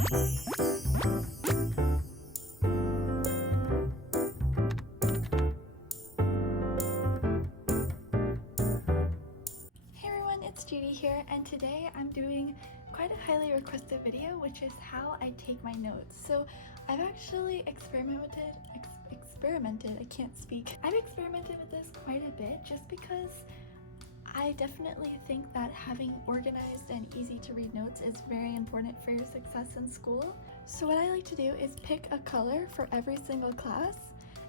It's Judi here, and today I'm doing quite a highly requested video, which is how I take my notes. So I've actually experimented, I've experimented with this quite a bit just because I definitely think that having organized and easy to read notes is very important for your success in school. So what I like to do is pick a color for every single class,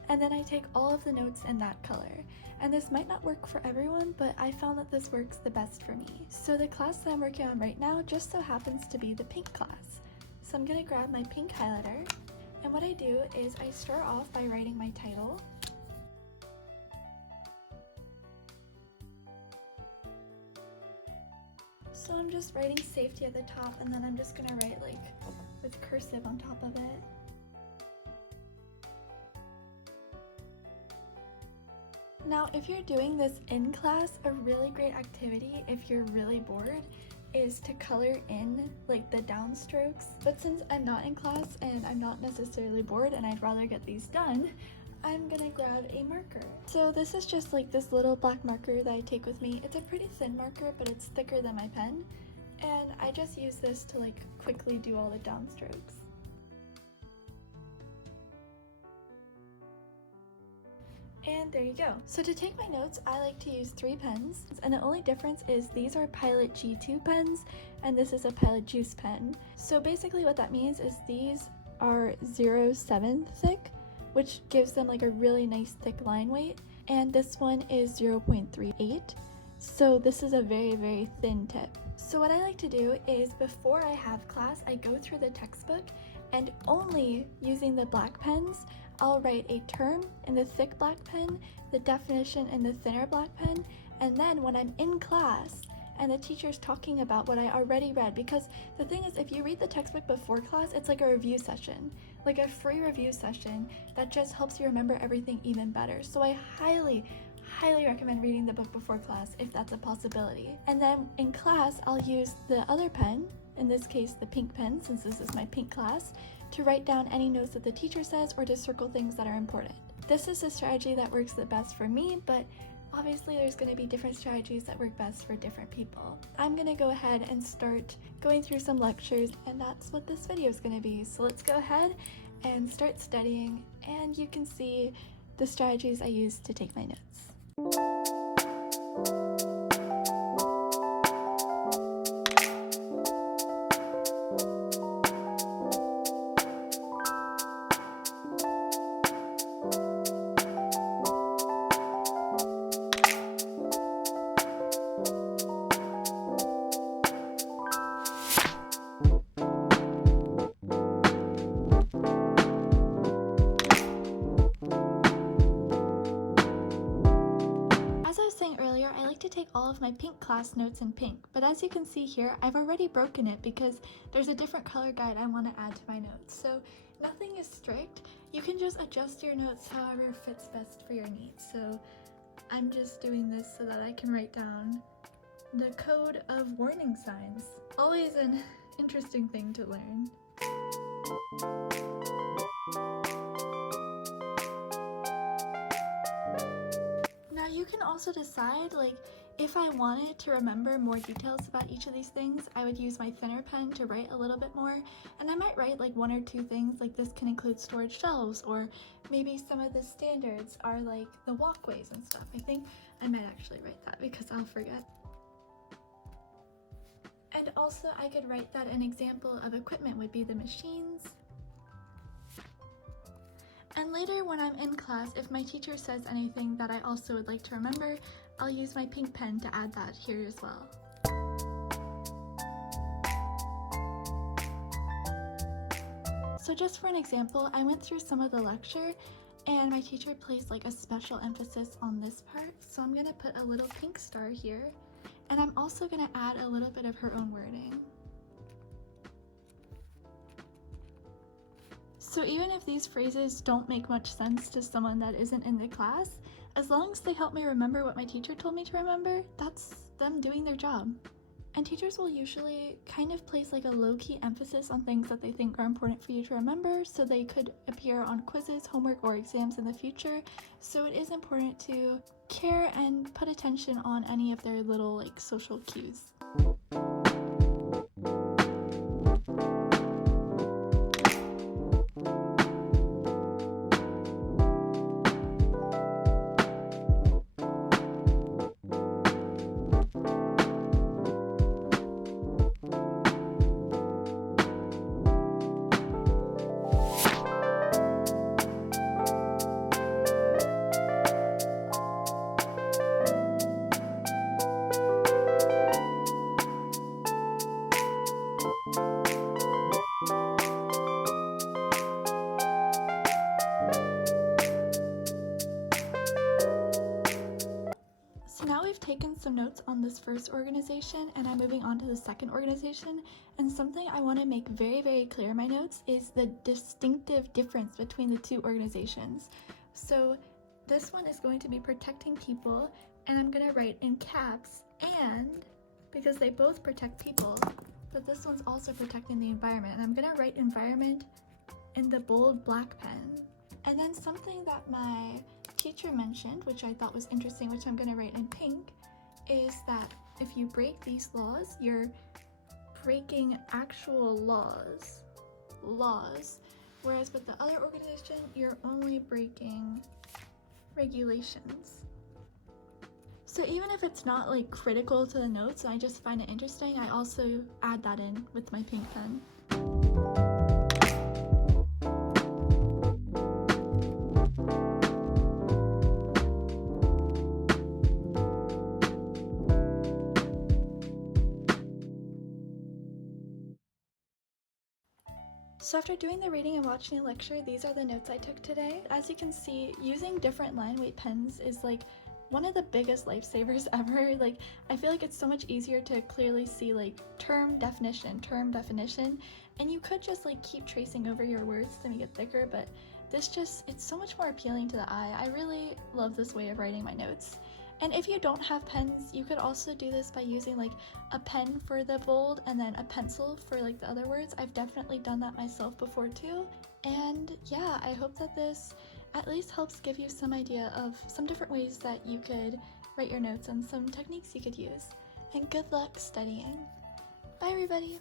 and then I take all of the notes in that color. And this might not work for everyone, but I found that this works the best for me. So the class that I'm working on right now just so happens to be the pink class. So I'm gonna grab my pink highlighter, and what I do is I start off by writing my title. So I'm just writing safety at the top, and then I'm just gonna write like with cursive on top of it. Now, if you're doing this in class, a really great activity if you're really bored is to color in like the downstrokes. But since I'm not in class and I'm not necessarily bored and I'd rather get these done, I'm gonna grab a marker. So this is just like this little black marker that I take with me. It's a pretty thin marker, but it's thicker than my pen. And I just use this to like quickly do all the downstrokes. And there you go. So to take my notes, I like to use 3 pens, and the only difference is these are Pilot G2 pens, and this is a Pilot Juice pen. So basically what that means is these are 0.7 thick, which gives them like a really nice thick line weight, and this one is 0.38. So this is a very, very thin tip. So what I like to do is before I have class, I go through the textbook, and only using the black pens, I'll write a term in the thick black pen, the definition in the thinner black pen, and then when I'm in class and the teacher's talking about what I already read, because the thing is, if you read the textbook before class, it's like a review session, like a free review session that just helps you remember everything even better. So I highly recommend reading the book before class if that's a possibility. And then in class, I'll use the other pen, in this case the pink pen, since this is my pink class, to write down any notes that the teacher says or to circle things that are important. This is the strategy that works the best for me, but obviously there's going to be different strategies that work best for different people. I'm going to go ahead and start going through some lectures, and that's what this video is going to be. So let's go ahead and start studying, and you can see the strategies I use to take my notes. I like to take all of my pink class notes in pink, but as you can see here, I've already broken it because there's a different color guide I want to add to my notes. So nothing is strict. You can just adjust your notes however fits best for your needs. So I'm just doing this so that I can write down the code of warning signs. Always an interesting thing to learn. You can also decide, like, if I wanted to remember more details about each of these things, I would use my thinner pen to write a little bit more, and I might write like 1 or 2 things, like this can include storage shelves, or maybe some of the standards are like the walkways and stuff. I think I might actually write that because I'll forget. And also I could write that an example of equipment would be the machines. And later when I'm in class, if my teacher says anything that I also would like to remember, I'll use my pink pen to add that here as well. So just for an example, I went through some of the lecture and my teacher placed like a special emphasis on this part. So I'm gonna put a little pink star here, and I'm also gonna add a little bit of her own wording. So even if these phrases don't make much sense to someone that isn't in the class, as long as they help me remember what my teacher told me to remember, that's them doing their job. And teachers will usually kind of place like a low-key emphasis on things that they think are important for you to remember, so they could appear on quizzes, homework, or exams in the future. So it is important to care and put attention on any of their little like social cues. So now we've taken some notes on this first organization, and I'm moving on to the second organization. And something I want to make very, very clear in my notes is the distinctive difference between the two organizations. So this one is going to be protecting people, and I'm going to write in caps "and" because they both protect people, but this one's also protecting the environment, and I'm going to write environment in the bold black pen. And then something that my teacher mentioned, which I thought was interesting, which I'm going to write in pink, is that if you break these laws, you're breaking actual laws, whereas with the other organization, you're only breaking regulations. So even if it's not like critical to the notes, I just find it interesting, I also add that in with my pink pen. So after doing the reading and watching the lecture, these are the notes I took today. As you can see, using different line weight pens is like one of the biggest lifesavers ever. Like, I feel like it's so much easier to clearly see like term definition, and you could just like keep tracing over your words to make it thicker, but it's so much more appealing to the eye. I really love this way of writing my notes. And if you don't have pens, you could also do this by using like a pen for the bold and then a pencil for like the other words. I've definitely done that myself before too. And yeah, I hope that this at least helps give you some idea of some different ways that you could write your notes and some techniques you could use. And good luck studying. Bye everybody!